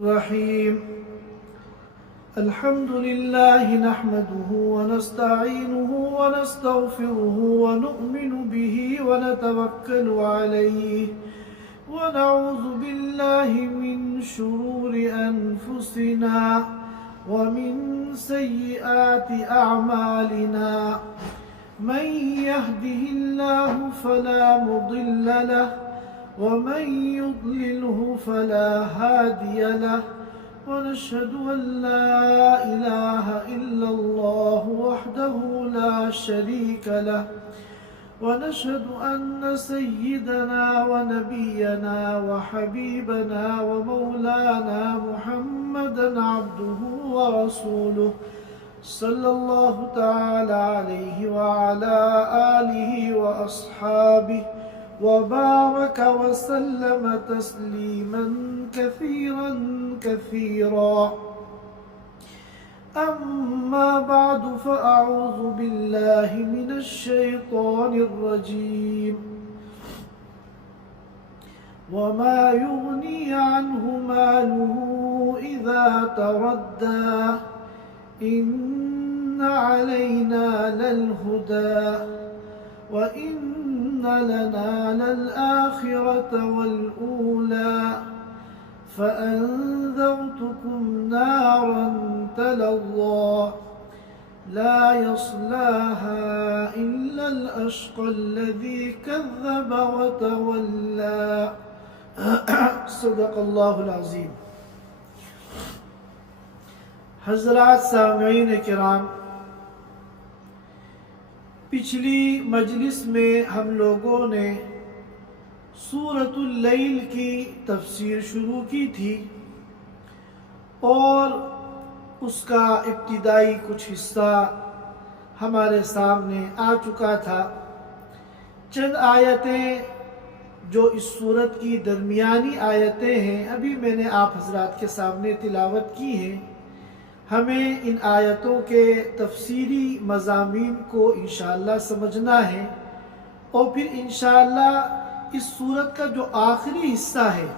الرحيم الحمد لله نحمده ونستعينه ونستغفره ونؤمن به ونتوكل عليه ونعوذ بالله من شرور أنفسنا ومن سيئات أعمالنا من يهده الله فلا مضل له ومن يضلله فلا هادي له ونشهد أن لا إله إلا الله وحده لا شريك له ونشهد أن سيدنا ونبينا وحبيبنا ومولانا محمدا عبده ورسوله صلى الله تعالى عليه وعلى آله وأصحابه وبارك وسلم تسليما كثيرا كثيرا. أما بعد فأعوذ بالله من الشيطان الرجيم. وما يغني عنه ماله إذا تردى إن علينا للهدى وإن لنا للآخرة والأولى فأنذرتكم نارا تلظى لا يصلاها إلا الأشقى الذي كذب وتولى. صدق اللہ العظیم. حضرات سامعین کرام، پچھلی مجلس میں ہم لوگوں نے سورۃ اللیل کی تفسیر شروع کی تھی اور اس کا ابتدائی کچھ حصہ ہمارے سامنے آ چکا تھا. چند آیتیں جو اس سورت کی درمیانی آیتیں ہیں ابھی میں نے آپ حضرات کے سامنے تلاوت کی ہیں. ہمیں ان آیتوں کے تفسیری مضامین کو انشاءاللہ سمجھنا ہے اور پھر انشاءاللہ اس سورت کا جو آخری حصہ ہے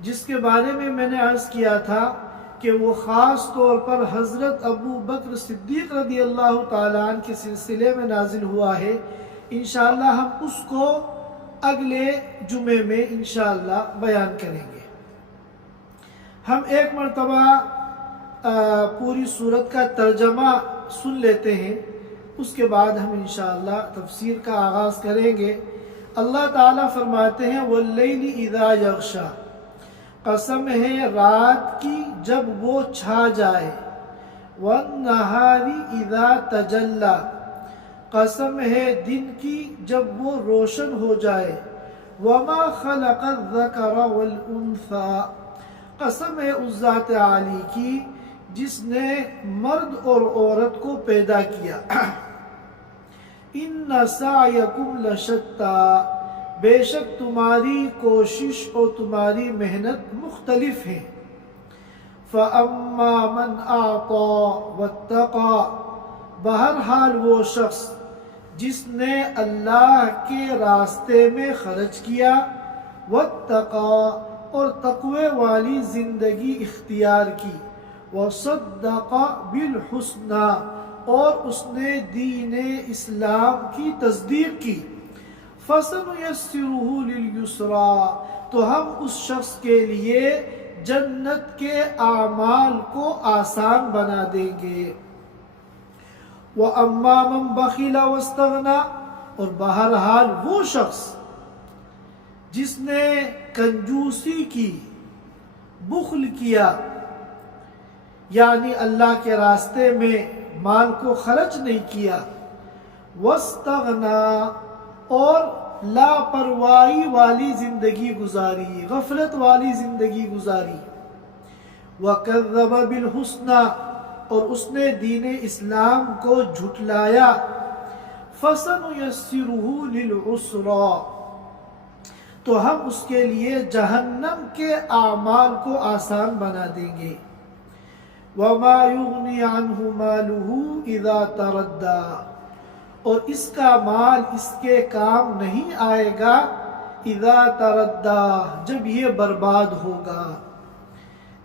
جس کے بارے میں نے عرض کیا تھا کہ وہ خاص طور پر حضرت ابو بکر صدیق رضی اللہ تعالیٰ عنہ کے سلسلے میں نازل ہوا ہے، انشاءاللہ ہم اس کو اگلے جمعے میں انشاءاللہ بیان کریں گے. ہم ایک مرتبہ پوری سورت کا ترجمہ سن لیتے ہیں، اس کے بعد ہم انشاءاللہ تفسیر کا آغاز کریں گے. اللہ تعالیٰ فرماتے ہیں وَاللَّيْلِ إِذَا يَغْشَى، قسم ہے رات کی جب وہ چھا جائے. وَالنَّهَارِ إِذَا تَجَلَّى، قسم ہے دن کی جب وہ روشن ہو جائے. وَمَا خَلَقَ الذَّكَرَ وَالْأُنثَى، قسم ہے اس ذات عالی کی جس نے مرد اور عورت کو پیدا کیا. ان سعیکم لشتی، بے شک تمہاری کوشش اور تمہاری محنت مختلف ہیں. فاما من اعطى واتقى، بہرحال وہ شخص جس نے اللہ کے راستے میں خرچ کیا، واتقى اور تقوی والی زندگی اختیار کی، وصدق بالحسنى اور اس نے دین اسلام کی تصدیق کی. فسنيسره لليسرى، تو ہم اس شخص کے لیے جنت کے اعمال کو آسان بنا دیں گے. وَأَمَّا مَنْ بَخِلَ وَاسْتَغْنَى، اور بہرحال وہ شخص جس نے کنجوسی کی، بخل کیا، یعنی اللہ کے راستے میں مال کو خرچ نہیں کیا. وَاسْتَغْنَى اور لاپرواہی والی زندگی گزاری، غفلت والی زندگی گزاری. وَكَذَّبَ بِالْحُسْنَى اور اس نے دین اسلام کو جھٹلایا. فَسَنُيَسِّرُهُ لِلْعُسْرَى، تو ہم اس کے لیے جہنم کے اعمال کو آسان بنا دیں گے. وَمَا يُغْنِي عَنْهُ مَالُهُ إِذَا تَرَدَّى، اور اس کا مال اس کے کام نہیں آئے گا اذا تردہ، جب یہ برباد ہوگا.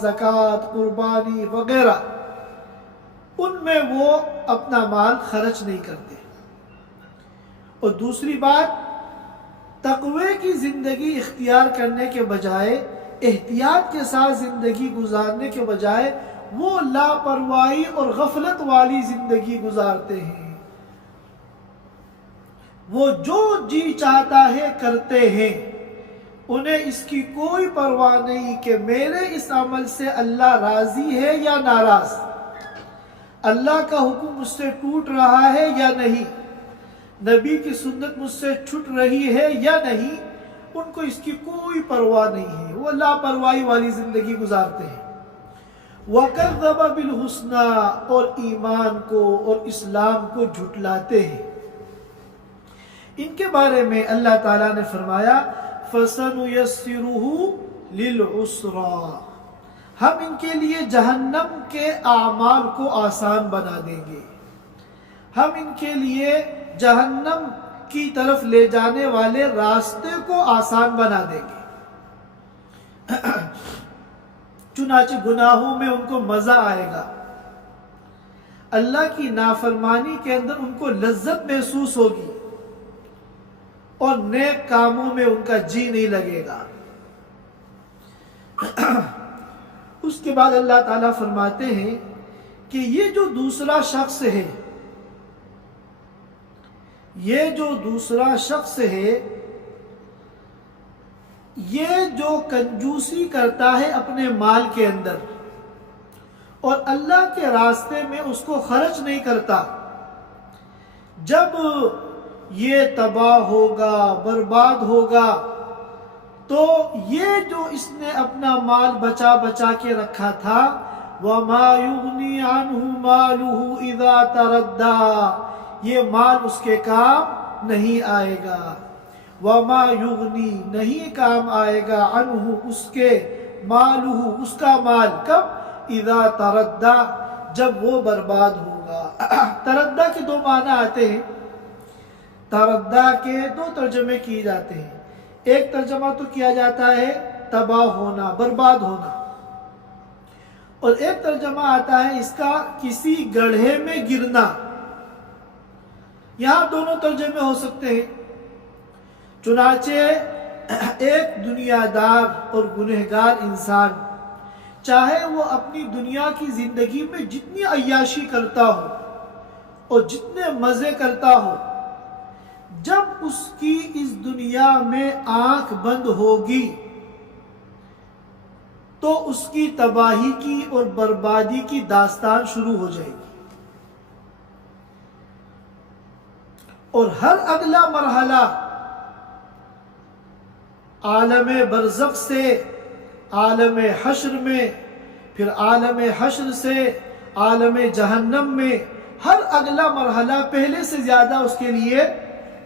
زکوٰۃ، قربانی وغیرہ، ان میں وہ اپنا مال خرچ نہیں کرتے۔ اور دوسری بات، تقوی کی زندگی اختیار کرنے کے بجائے، احتیاط کے ساتھ زندگی گزارنے کے بجائے وہ لاپرواہی اور غفلت والی زندگی گزارتے ہیں۔ وہ جو جی چاہتا ہے کرتے ہیں، انہیں اس کی کوئی پرواہ نہیں کہ میرے اس عمل سے اللہ راضی ہے یا ناراض، اللہ کا حکم مجھ سے ٹوٹ رہا ہے یا نہیں، نبی کی سنت مجھ سے چھٹ رہی ہے یا نہیں، ان کو اس کی کوئی پرواہ نہیں ہے، وہ لاپرواہی والی زندگی گزارتے ہیں۔ وَكَذَّبَ بِالْحُسْنَى، اور ایمان کو اور اسلام کو جھٹلاتے ہیں۔ ان کے بارے میں اللہ تعالیٰ نے فرمایا فَسَنُيَسِّرُهُ لِلْعُسْرَى، ہم ان کے لیے جہنم کے اعمال کو آسان بنا دیں گے، ہم ان کے لیے جہنم کی طرف لے جانے والے راستے کو آسان بنا دیں گے۔ چنانچہ گناہوں میں ان کو مزہ آئے گا، اللہ کی نافرمانی کے اندر ان کو لذت محسوس ہوگی، اور نیک کاموں میں ان کا جی نہیں لگے گا۔ اس کے بعد اللہ تعالیٰ فرماتے ہیں کہ یہ جو دوسرا شخص ہے، یہ جو دوسرا شخص ہے، یہ جو کنجوسی کرتا ہے اپنے مال کے اندر اور اللہ کے راستے میں اس کو خرچ نہیں کرتا، جب یہ تباہ ہوگا، برباد ہوگا، تو یہ جو اس نے اپنا مال بچا بچا کے رکھا تھا، وَمَا يُغْنِي عَنْهُ مَالُهُ إِذَا تَرَدَّى، یہ مال اس کے کام نہیں آئے گا۔ وَمَا يُغْنِي، نہیں کام آئے گا، عَنْهُ اس کے، مَالُهُ اس کا مال، کب؟ إِذَا تَرَدَّى، جب وہ برباد ہوگا۔ تردہ کے دو معنی آتے ہیں، تردہ کے دو ترجمے کیے جاتے ہیں۔ ایک ترجمہ تو کیا جاتا ہے تباہ ہونا، برباد ہونا، اور ایک ترجمہ آتا ہے اس کا کسی گڑھے میں گرنا۔ یہاں دونوں ترجمے ہو سکتے ہیں۔ چنانچہ ایک دنیا دار اور گنہگار انسان، چاہے وہ اپنی دنیا کی زندگی میں جتنی عیاشی کرتا ہو اور جتنے مزے کرتا ہو، جب اس کی اس دنیا میں آنکھ بند ہوگی تو اس کی تباہی کی اور بربادی کی داستان شروع ہو جائے گی، اور ہر اگلا مرحلہ عالم برزخ سے عالم حشر میں، پھر عالم حشر سے عالم جہنم میں، ہر اگلا مرحلہ پہلے سے زیادہ اس کے لیے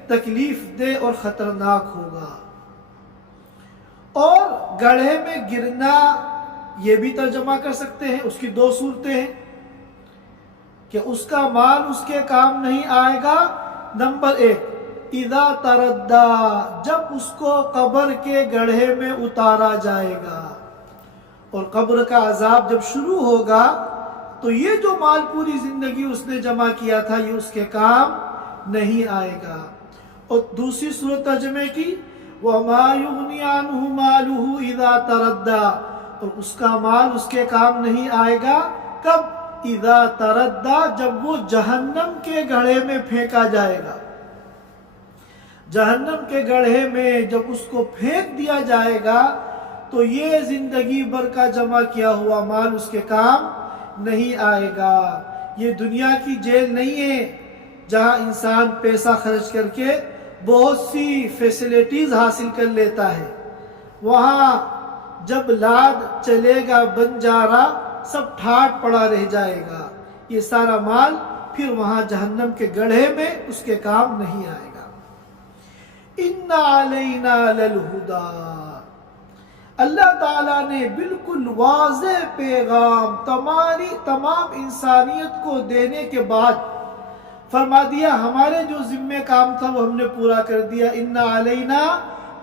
تکلیف دہ اور خطرناک ہوگا۔ اور گڑھے میں گرنا، یہ بھی ترجمہ کر سکتے ہیں، اس کی دو صورتیں ہیں کہ اس کا مال اس کے کام نہیں آئے گا۔ نمبر ایک، اذا تردہ، جب اس کو قبر کے گڑھے میں اتارا جائے گا، اور قبر کا عذاب جب شروع ہوگا تو یہ جو مال پوری زندگی اس نے جمع کیا تھا یہ اس کے کام نہیں آئے گا۔ اور دوسری صورت ترجمے کی، وَمَا يُغْنِي عَنْهُ مَالُهُ إِذَا تَرَدَّى، اور اس کا مال اس کے کام نہیں آئے گا، کب؟ اِذَا تَرَدَّى، جب وہ جہنم کے گڑھے میں پھینکا جائے گا۔ جہنم کے گڑھے میں جب اس کو پھینک دیا جائے گا تو یہ زندگی بھر کا جمع کیا ہوا مال اس کے کام نہیں آئے گا۔ یہ دنیا کی جیل نہیں ہے جہاں انسان پیسہ خرچ کر کے بہت سی فیسلٹیز حاصل کر لیتا ہے، وہاں جب لاد چلے گا بنجارا سب ٹھاٹ پڑا رہ جائے گا، یہ سارا مال پھر وہاں جہنم کے گڑھے میں اس کے کام نہیں آئے گا۔ اِنَّ عَلَيْنَا لَلْهُدَىٰ، اللہ تعالیٰ نے بالکل واضح پیغام تمام انسانیت کو دینے کے بعد فرما دیا، ہمارے جو ذمہ کام تھا وہ ہم نے پورا کر دیا۔ اِنَّ عَلَيْنَا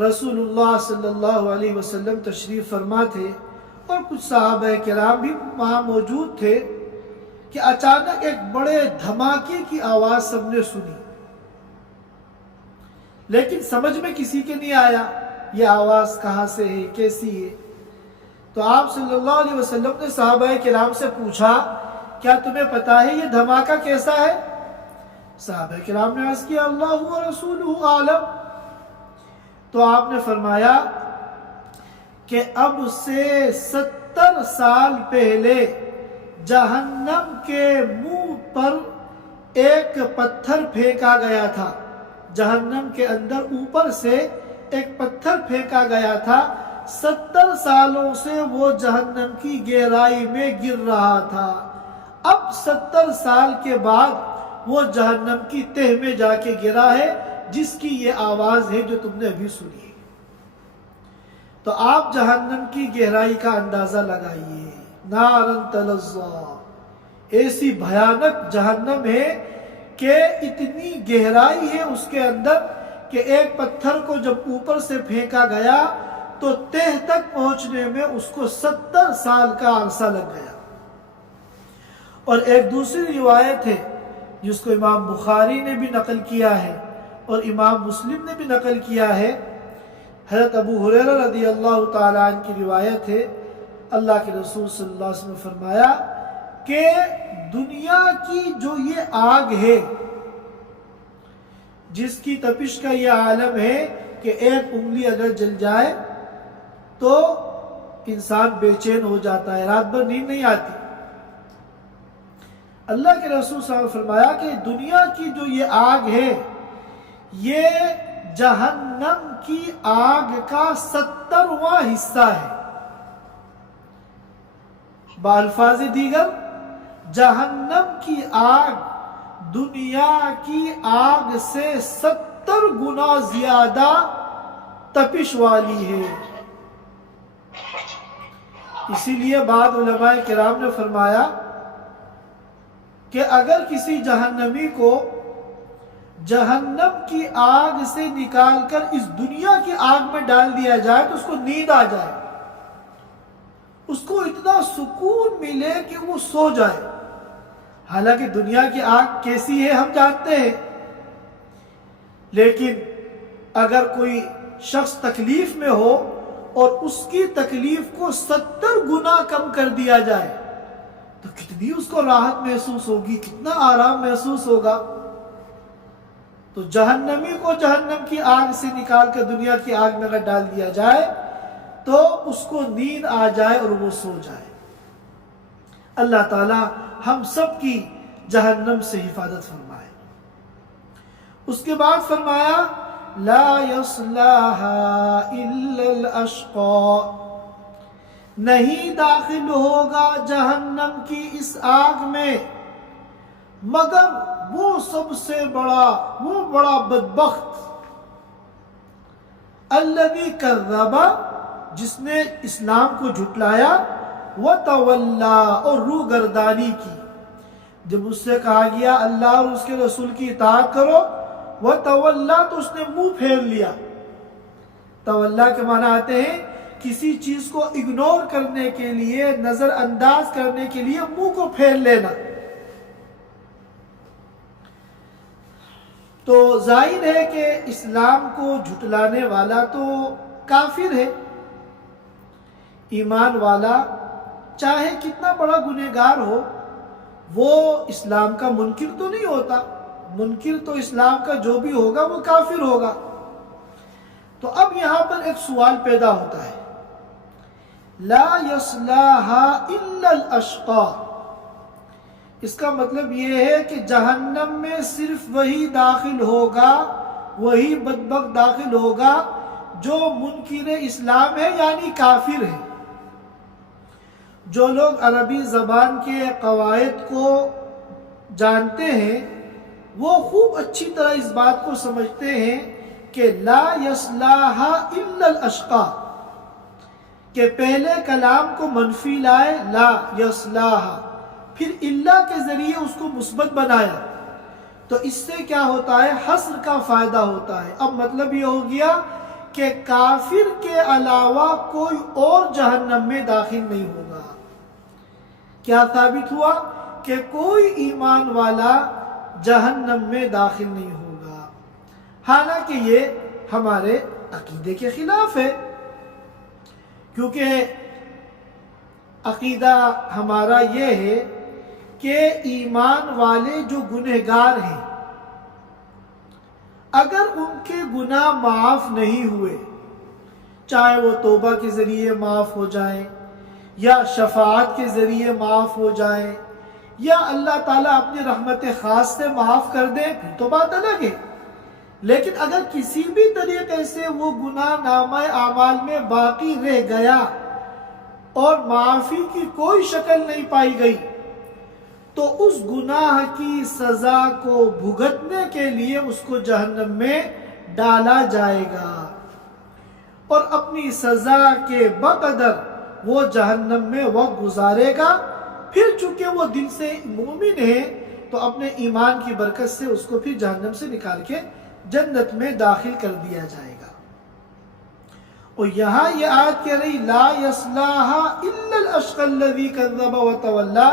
رسول اللہ صلی اللہ علیہ وسلم تشریف فرما تھے اور کچھ صحابہ کرام بھی وہاں موجود تھے کہ اچانک ایک بڑے دھماکے کی آواز سب نے سنی، لیکن سمجھ میں کسی کے نہیں آیا یہ آواز کہاں سے ہے، کیسی ہے۔ تو آپ صلی اللہ علیہ وسلم نے صحابہ کرام سے پوچھا کیا تمہیں پتا ہے یہ دھماکہ کیسا ہے؟ صحابہ کرام نے عرض کیا اللہ و رسولہ عالم۔ تو آپ نے فرمایا کہ اب سے 70 سال پہلے جہنم کے منہ پر ایک پتھر پھینکا گیا تھا، جہنم کے اندر اوپر سے ایک پتھر پھینکا گیا تھا، 70 سالوں سے وہ جہنم کی گہرائی میں گر رہا تھا، اب 70 سال کے بعد وہ جہنم کی تہ میں جا کے گرا ہے، جس کی یہ آواز ہے جو تم نے ابھی سنی ہے۔ تو آپ جہنم کی گہرائی کا اندازہ لگائیے، نارن تلظا، ایسی بھیانک جہنم ہے کہ اتنی گہرائی ہے اس کے اندر کہ ایک پتھر کو جب اوپر سے پھینکا گیا تو تہ تک پہنچنے میں اس کو 70 سال کا عرصہ لگ گیا۔ اور ایک دوسری روایت ہے جس کو امام بخاری نے بھی نقل کیا ہے اور امام مسلم نے بھی نقل کیا ہے، حضرت ابو ہریرہ رضی اللہ تعالیٰ عنہ کی روایت ہے، اللہ کے رسول صلی اللہ علیہ وسلم نے فرمایا کہ دنیا کی جو یہ آگ ہے جس کی تپش کا یہ عالم ہے کہ ایک انگلی اگر جل جائے تو انسان بے چین ہو جاتا ہے، رات بھر نیند نہیں آتی۔ اللہ کے رسول صلی اللہ علیہ وسلم نے فرمایا کہ دنیا کی جو یہ آگ ہے یہ جہنم کی آگ کا 70واں حصہ ہے۔ بالفاظ دیگر جہنم کی آگ دنیا کی آگ سے 70 گنا زیادہ تپش والی ہے۔ اسی لیے بعض علماء کرام نے فرمایا کہ اگر کسی جہنمی کو جہنم کی آگ سے نکال کر اس دنیا کی آگ میں ڈال دیا جائے تو اس کو نیند آ جائے، اس کو اتنا سکون ملے کہ وہ سو جائے۔ حالانکہ دنیا کی آگ کیسی ہے ہم جانتے ہیں، لیکن اگر کوئی شخص تکلیف میں ہو اور اس کی تکلیف کو 70 گنا کم کر دیا جائے تو کتنی اس کو راحت محسوس ہوگی، کتنا آرام محسوس ہوگا۔ تو جہنمی کو جہنم کی آگ سے نکال کر دنیا کی آگ میں اگر ڈال دیا جائے تو اس کو نیند آ جائے اور وہ سو جائے۔ اللہ تعالی ہم سب کی جہنم سے حفاظت فرمائے۔ اس کے بعد فرمایا لا يصلاها الا الاشقى، نہیں داخل ہوگا جہنم کی اس آگ میں مگر وہ سب سے بڑا بدبخت، الذی کذب، جس نے اسلام کو جھٹلایا، وتولا، اور روح گردانی کی۔ جب اس سے کہا گیا اللہ اور اس کے رسول کی اطاعت کرو، وتولا، تو اس نے منہ پھیر لیا۔ تولا کے معنی آتے ہیں کسی چیز کو اگنور کرنے کے لیے، نظر انداز کرنے کے لیے منہ کو پھیر لینا۔ تو ظاہر ہے کہ اسلام کو جھٹلانے والا تو کافر ہے۔ ایمان والا چاہے کتنا بڑا گنہگار ہو وہ اسلام کا منکر تو نہیں ہوتا، منکر تو اسلام کا جو بھی ہوگا وہ کافر ہوگا۔ تو اب یہاں پر ایک سوال پیدا ہوتا ہے، لا يصلاها الا الاشقى، اس کا مطلب یہ ہے کہ جہنم میں صرف وہی داخل ہوگا، وہی بدبخت داخل ہوگا جو منکر اسلام ہے، یعنی کافر ہے۔ جو لوگ عربی زبان کے قواعد کو جانتے ہیں وہ خوب اچھی طرح اس بات کو سمجھتے ہیں کہ لا يصلاها الا الاشقى، کہ پہلے کلام کو منفی لائے لا يصلاها، پھر الا کے ذریعے اس کو مثبت بنایا، تو اس سے کیا ہوتا ہے، حصر کا فائدہ ہوتا ہے۔ اب مطلب یہ ہو گیا کہ کافر کے علاوہ کوئی اور جہنم میں داخل نہیں ہوگا۔ کیا ثابت ہوا؟ کہ کوئی ایمان والا جہنم میں داخل نہیں ہوگا، حالانکہ یہ ہمارے عقیدے کے خلاف ہے، کیونکہ عقیدہ ہمارا یہ ہے کہ ایمان والے جو گنہگار ہیں، اگر ان کے گناہ معاف نہیں ہوئے، چاہے وہ توبہ کے ذریعے معاف ہو جائیں یا شفاعت کے ذریعے معاف ہو جائیں یا اللہ تعالیٰ اپنی رحمت خاص سے معاف کر دے، پھر تو بات الگ ہے۔ لیکن اگر کسی بھی طریقے سے وہ گناہ نامہ اعمال میں باقی رہ گیا اور معافی کی کوئی شکل نہیں پائی گئی، تو اس گناہ کی سزا کو بھگتنے کے لیے اس کو جہنم میں ڈالا جائے گا، اور اپنی سزا کے بقدر وہ جہنم میں وقت گزارے گا۔ پھر چونکہ وہ دل سے مومن ہے تو اپنے ایمان کی برکت سے اس کو پھر جہنم سے نکال کے جنت میں داخل کر دیا جائے گا۔ اور یہاں یہ آیت کہہ رہی لا یصلاها الا الاشقى الذي كذب وتولى،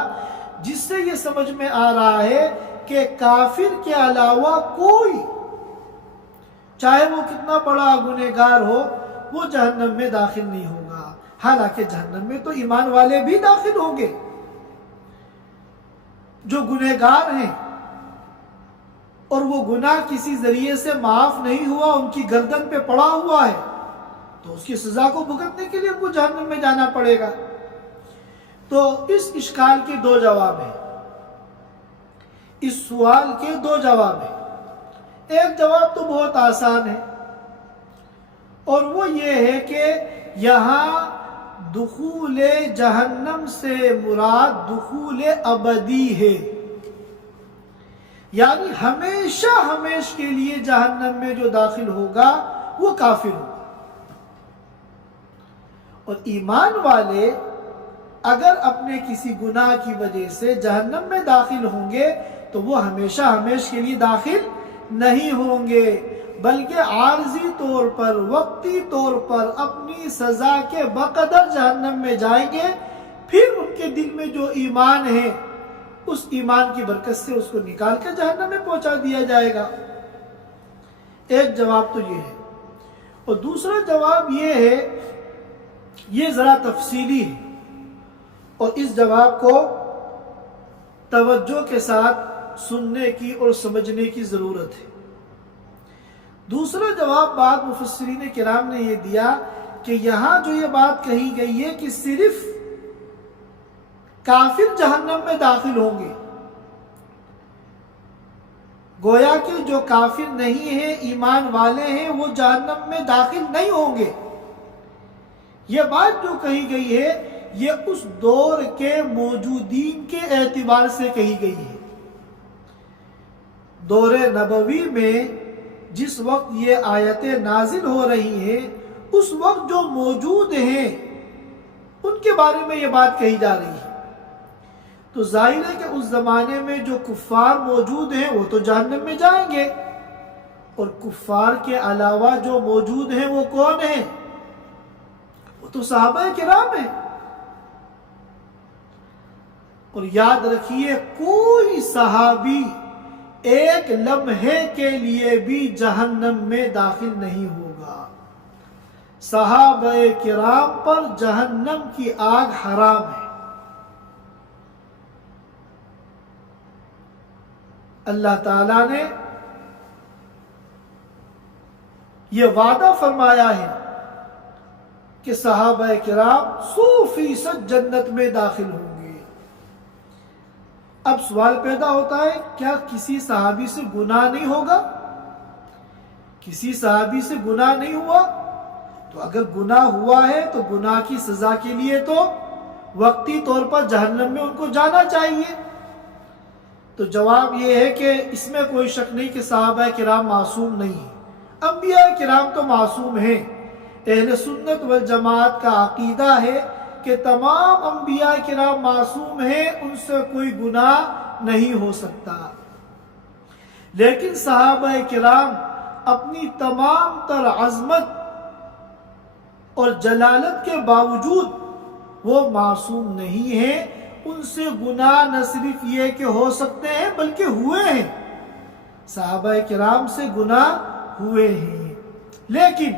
جس سے یہ سمجھ میں آ رہا ہے کہ کافر کے علاوہ کوئی، چاہے وہ کتنا بڑا گنہگار ہو، وہ جہنم میں داخل نہیں ہوگا۔ حالانکہ جہنم میں تو ایمان والے بھی داخل ہوں گے، جو گنہگار ہیں اور وہ گناہ کسی ذریعے سے معاف نہیں ہوا، ان کی گردن پہ پڑا ہوا ہے، تو اس کی سزا کو بھگتنے کے لیے ان کو جہنم میں جانا پڑے گا۔ تو اس اشکال کے دو جواب ہیں، اس سوال کے دو جواب ہیں۔ ایک جواب تو بہت آسان ہے، اور وہ یہ ہے کہ یہاں دخول جہنم سے مراد دخول ابدی ہے، یعنی ہمیشہ ہمیشہ کے لیے جہنم میں جو داخل ہوگا وہ کافر ہوگا۔ اور ایمان والے اگر اپنے کسی گناہ کی وجہ سے جہنم میں داخل ہوں گے تو وہ ہمیشہ ہمیشہ کے لیے داخل نہیں ہوں گے، بلکہ عارضی طور پر، وقتی طور پر اپنی سزا کے بقدر جہنم میں جائیں گے، پھر ان کے دل میں جو ایمان ہے اس ایمان کی برکت سے اس کو نکال کر جہنم میں پہنچا دیا جائے گا۔ ایک جواب تو یہ ہے، اور دوسرا جواب یہ ہے، یہ ذرا تفصیلی ہے، اور اس جواب کو توجہ کے ساتھ سننے کی اور سمجھنے کی ضرورت ہے۔ دوسرا جواب بعض مفسرین کرام نے یہ دیا کہ یہاں جو یہ بات کہی گئی ہے کہ صرف کافر جہنم میں داخل ہوں گے، گویا کہ جو کافر نہیں ہیں، ایمان والے ہیں، وہ جہنم میں داخل نہیں ہوں گے۔ یہ بات جو کہی گئی ہے یہ اس دور کے موجودین کے اعتبار سے کہی گئی ہے۔ دور نبوی میں جس وقت یہ آیتیں نازل ہو رہی ہیں، اس وقت جو موجود ہیں ان کے بارے میں یہ بات کہی جا رہی ہے۔ تو ظاہر ہے کہ اس زمانے میں جو کفار موجود ہیں وہ تو جہنم میں جائیں گے، اور کفار کے علاوہ جو موجود ہیں وہ کون ہیں؟ وہ تو صحابہ کرام ہیں۔ اور یاد رکھیے کوئی صحابی ایک لمحے کے لیے بھی جہنم میں داخل نہیں ہوگا۔ صحابہ کرام پر جہنم کی آگ حرام ہے۔ اللہ تعالیٰ نے یہ وعدہ فرمایا ہے کہ صحابہ کرام 100% جنت میں داخل ہوں گے۔ اب سوال پیدا ہوتا ہے، کیا کسی صحابی سے گناہ نہیں ہوگا؟ کسی صحابی سے گناہ نہیں ہوا؟ تو اگر گناہ ہوا ہے تو گناہ کی سزا کے لیے تو وقتی طور پر جہنم میں ان کو جانا چاہیے۔ تو جواب یہ ہے کہ اس میں کوئی شک نہیں کہ صحابہ کرام معصوم نہیں ہیں، انبیاء کرام تو معصوم ہیں۔ اہل سنت والجماعت کا عقیدہ ہے کہ تمام انبیاء کرام معصوم ہیں، ان سے کوئی گناہ نہیں ہو سکتا۔ لیکن صحابہ کرام اپنی تمام تر عظمت اور جلالت کے باوجود وہ معصوم نہیں ہیں. ان سے گناہ نہ صرف یہ کہ ہو سکتے ہیں بلکہ ہوئے ہیں. صحابہ کرام سے گناہ ہوئے ہیں، لیکن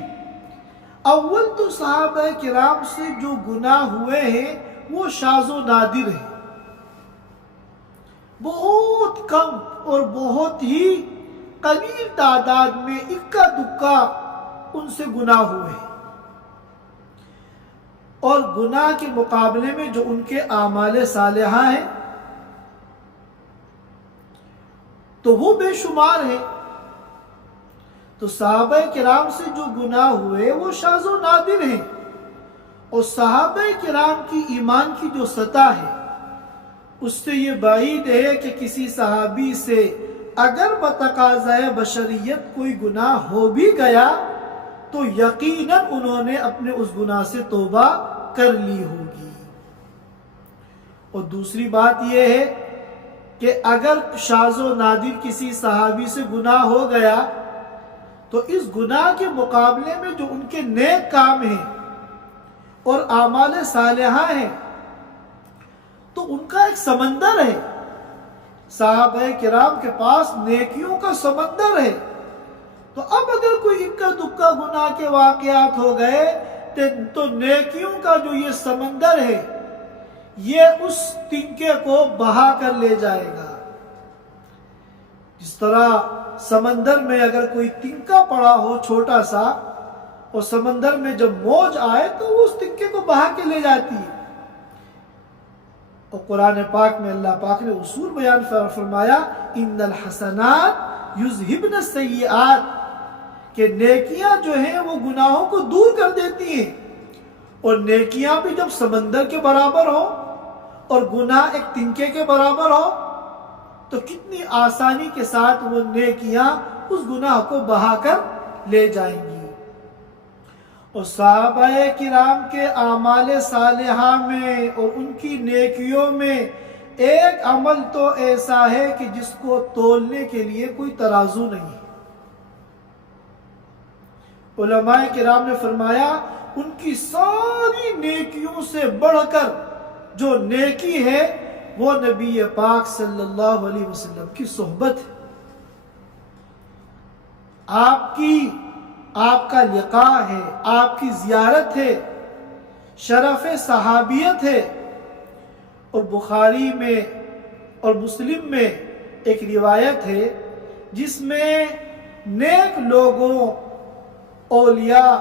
اول تو صحابہ کرام سے جو گناہ ہوئے ہیں وہ شاذ و نادر ہیں. بہت کم اور بہت ہی قلیل تعداد میں اکا دکا ان سے گناہ ہوئے ہیں. اور گناہ کے مقابلے میں جو ان کے اعمال صالحہ ہیں تو وہ بے شمار ہیں. تو صحابہ کرام سے جو گناہ ہوئے وہ شاذ و نادر ہیں. اور صحابہ کرام کی ایمان کی جو سطح ہے اس سے یہ بعید ہے کہ کسی صحابی سے اگر بتقاضۂ بشریت کوئی گناہ ہو بھی گیا تو یقیناً انہوں نے اپنے اس گناہ سے توبہ کر لی ہوگی. اور دوسری بات یہ ہے کہ اگر شاذ و نادر کسی صحابی سے گناہ ہو گیا تو اس گناہ کے مقابلے میں جو ان کے نیک کام ہیں اور اعمال صالحہ ہیں تو ان کا ایک سمندر ہے. صحابہ کرام کے پاس نیکیوں کا سمندر ہے. تو اب اگر کوئی اکا دکا گناہ کے واقعات ہو گئے تو نیکیوں کا جو یہ سمندر ہے یہ اس تنکے کو بہا کر لے جائے گا. جس طرح سمندر میں اگر کوئی تنکا پڑا ہو چھوٹا سا اور سمندر میں جب موج آئے تو وہ اس تنکے کو بہا کے لے جاتی ہے. اور قرآن پاک میں اللہ پاک نے اصول بیان فرمایا ان الحسنات یذہبن السیئات کہ نیکیاں جو ہیں وہ گناہوں کو دور کر دیتی ہیں. اور نیکیاں بھی جب سمندر کے برابر ہو اور گناہ ایک تنکے کے برابر ہو تو کتنی آسانی کے ساتھ وہ نیکیاں اس گناہ کو بہا کر لے جائیں گی. اور صحابہ کرام کے اعمال صالحہ میں اور ان کی نیکیوں میں ایک عمل تو ایسا ہے کہ جس کو تولنے کے لیے کوئی ترازو نہیں. علماء کرام نے فرمایا ان کی ساری نیکیوں سے بڑھ کر جو نیکی ہے وہ نبی پاک صلی اللہ علیہ وسلم کی صحبت ہے. آپ کا لقاء ہے، آپ کی زیارت ہے، شرف صحابیت ہے. اور بخاری میں اور مسلم میں ایک روایت ہے جس میں نیک لوگوں، اولیاء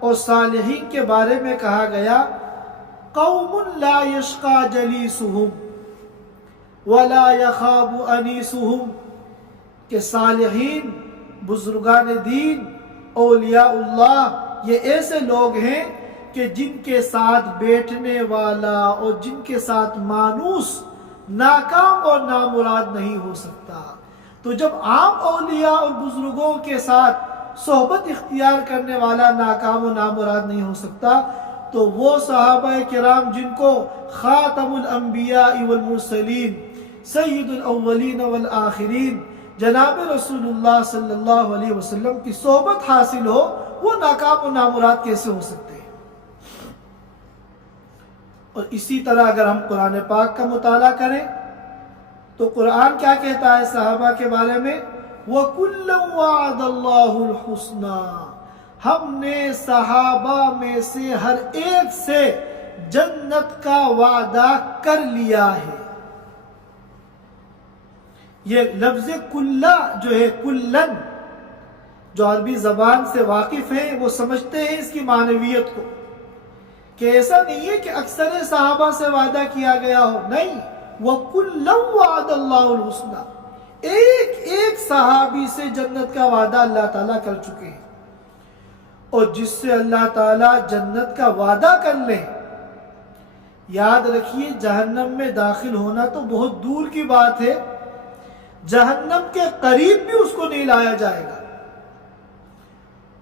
اور صالحین کے بارے میں کہا گیا قوم لا یشقى جلیسہم ولا یخاب انیسہم کہ صالحین، بزرگان دین، اولیاء اللہ یہ ایسے لوگ ہیں کہ جن کے ساتھ بیٹھنے والا اور جن کے ساتھ مانوس ناکام اور نامراد نہیں ہو سکتا. تو جب عام اولیاء اور بزرگوں کے ساتھ صحبت اختیار کرنے والا ناکام و نامراد نہیں ہو سکتا تو وہ صحابہ کرام جن کو خاتم الانبیاء والمرسلین، سید الاولین والآخرین، جناب رسول اللہ صلی اللہ علیہ وسلم کی صحبت حاصل ہو، وہ ناکام و نامراد کیسے ہو سکتے ہیں؟ اور اسی طرح اگر ہم قرآن پاک کا مطالعہ کریں تو قرآن کیا کہتا ہے صحابہ کے بارے میں؟ وَكُلًّا وَعَدَ اللَّهُ الْحُسْنَى ہم نے صحابہ میں سے ہر ایک سے جنت کا وعدہ کر لیا ہے. یہ لفظ کلّا جو ہے کلن، جو عربی زبان سے واقف ہیں وہ سمجھتے ہیں اس کی معنویت کو کہ ایسا نہیں ہے کہ اکثر صحابہ سے وعدہ کیا گیا ہو، نہیں، وَكُلًّا وَعَدَ اللَّهُ الْحُسْنَى ایک ایک صحابی سے جنت کا وعدہ اللہ تعالیٰ کر چکے ہیں. اور جس سے اللہ تعالیٰ جنت کا وعدہ کر لے، یاد رکھیے جہنم میں داخل ہونا تو بہت دور کی بات ہے، جہنم کے قریب بھی اس کو نہیں لایا جائے گا.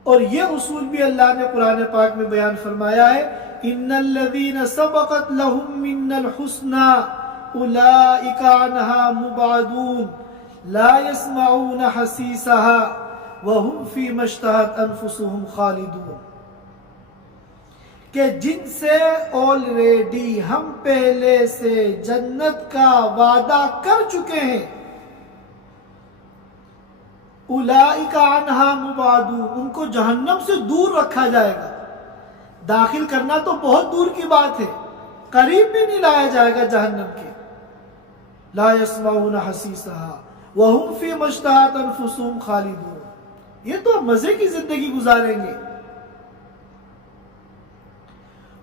اور یہ اصول بھی اللہ نے قرآن پاک میں بیان فرمایا ہے ان الذین سبقت لهم منا الحسنى اولئک عنها مبعدون لا يسمعون حسیسها وهم فیما اشتهت انفسهم خالدون. کہ جن سے آلریڈی ہم پہلے سے جنت کا وعدہ کر چکے ہیں، اولئک عنہا مبعدون، ان کو جہنم سے دور رکھا جائے گا۔ داخل کرنا تو بہت دور کی بات ہے، قریب بھی نہیں لایا جائے گا جہنم کے۔ لا يسمعون حسیسها وهم فیما اشتہت انفسهم خالدون، یہ تو مزے کی زندگی گزاریں گے۔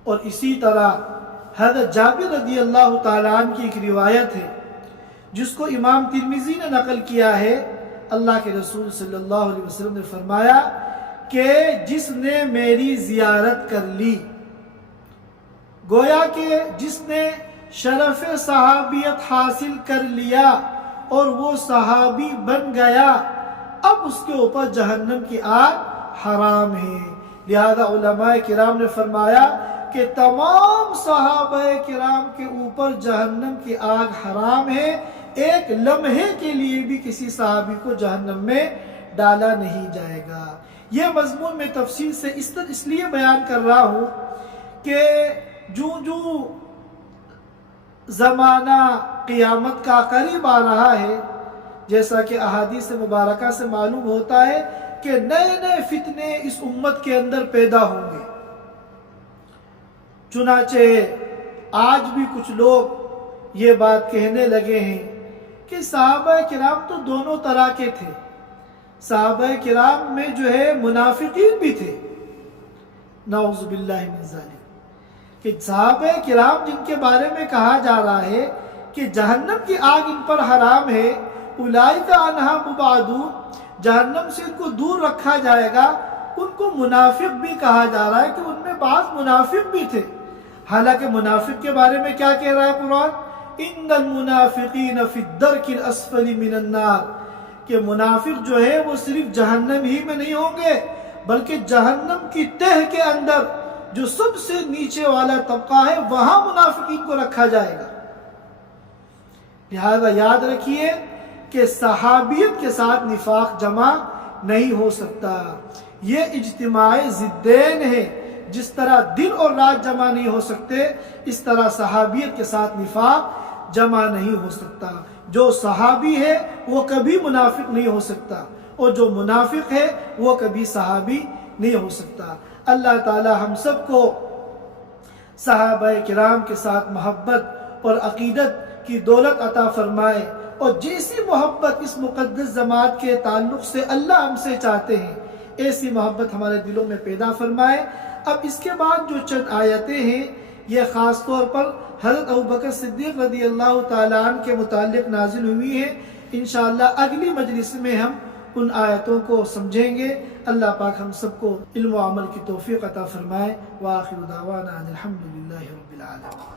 اور اسی طرح حضرت جابر رضی اللہ تعالیٰ عنہ کی ایک روایت ہے جس کو امام ترمذی نے نقل کیا ہے، اللہ کے رسول صلی اللہ علیہ وسلم نے فرمایا کہ جس نے میری زیارت کر لی، گویا کہ جس نے شرف صحابیت حاصل کر لیا اور وہ صحابی بن گیا، اب اس کے اوپر جہنم کی آگ حرام ہے۔ لہذا علماء کرام نے فرمایا کہ تمام صحابہ کرام کے اوپر جہنم کی آگ حرام ہے، ایک لمحے کے لیے بھی کسی صحابی کو جہنم میں ڈالا نہیں جائے گا۔ یہ مضمون میں تفصیل سے اس لیے بیان کر رہا ہوں کہ جو زمانہ قیامت کا قریب آ رہا ہے، جیسا کہ احادیث مبارکہ سے معلوم ہوتا ہے کہ نئے نئے فتنے اس امت کے اندر پیدا ہوں گے۔ چنانچہ آج بھی کچھ لوگ یہ بات کہنے لگے ہیں کہ صحابہ کرام تو دونوں طرح کے تھے، صحابہ کرام میں جو ہے منافقین بھی تھے، نعوذ باللہ من ذالک، کہ صحابہ کرام جن کے بارے میں کہا جا رہا ہے کہ جہنم کی آگ ان پر حرام ہے، اولئک عنہا مبعدون، جہنم سے ان کو دور رکھا جائے گا، ان کو منافق بھی کہا جا رہا ہے کہ ان میں بعض منافق بھی تھے۔ حالانکہ منافق کے بارے میں کیا کہہ رہا ہے قرآن؟ ان المنافقین فی الدرک الاسفل من النار، کہ منافق جو ہے وہ صرف جہنم ہی میں نہیں ہوں گے بلکہ جہنم کی تہ کے اندر جو سب سے نیچے والا طبقہ ہے وہاں منافقین کو رکھا جائے گا۔ لہذا یاد رکھیے کہ صحابیت کے ساتھ نفاق جمع نہیں ہو سکتا، یہ اجتماع ضدین ہے۔ جس طرح دن اور رات جمع نہیں ہو سکتے، اس طرح صحابیت کے ساتھ نفاق جمع نہیں ہو سکتا۔ جو صحابی ہے وہ کبھی منافق نہیں ہو سکتا، اور جو منافق ہے وہ کبھی صحابی نہیں ہو سکتا۔ اللہ تعالی ہم سب کو صحابہ کرام کے ساتھ محبت اور عقیدت کی دولت عطا فرمائے، اور جیسی محبت اس مقدس جماعت کے تعلق سے اللہ ہم سے چاہتے ہیں ایسی محبت ہمارے دلوں میں پیدا فرمائے۔ اب اس کے بعد جو چند آیتیں ہیں یہ خاص طور پر حضرت ابوبکر صدیق رضی اللہ تعالیٰ عنہ کے متعلق نازل ہوئی ہیں۔ انشاءاللہ اگلی مجلس میں ہم ان آیتوں کو سمجھیں گے۔ اللہ پاک ہم سب کو علم و عمل کی توفیق عطا فرمائے۔ وآخر دعوانا ان الحمدللہ رب العالمین۔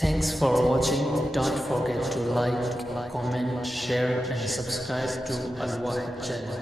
Thanks for watching. Don't forget to like, comment, share and subscribe to Al Wahid channel.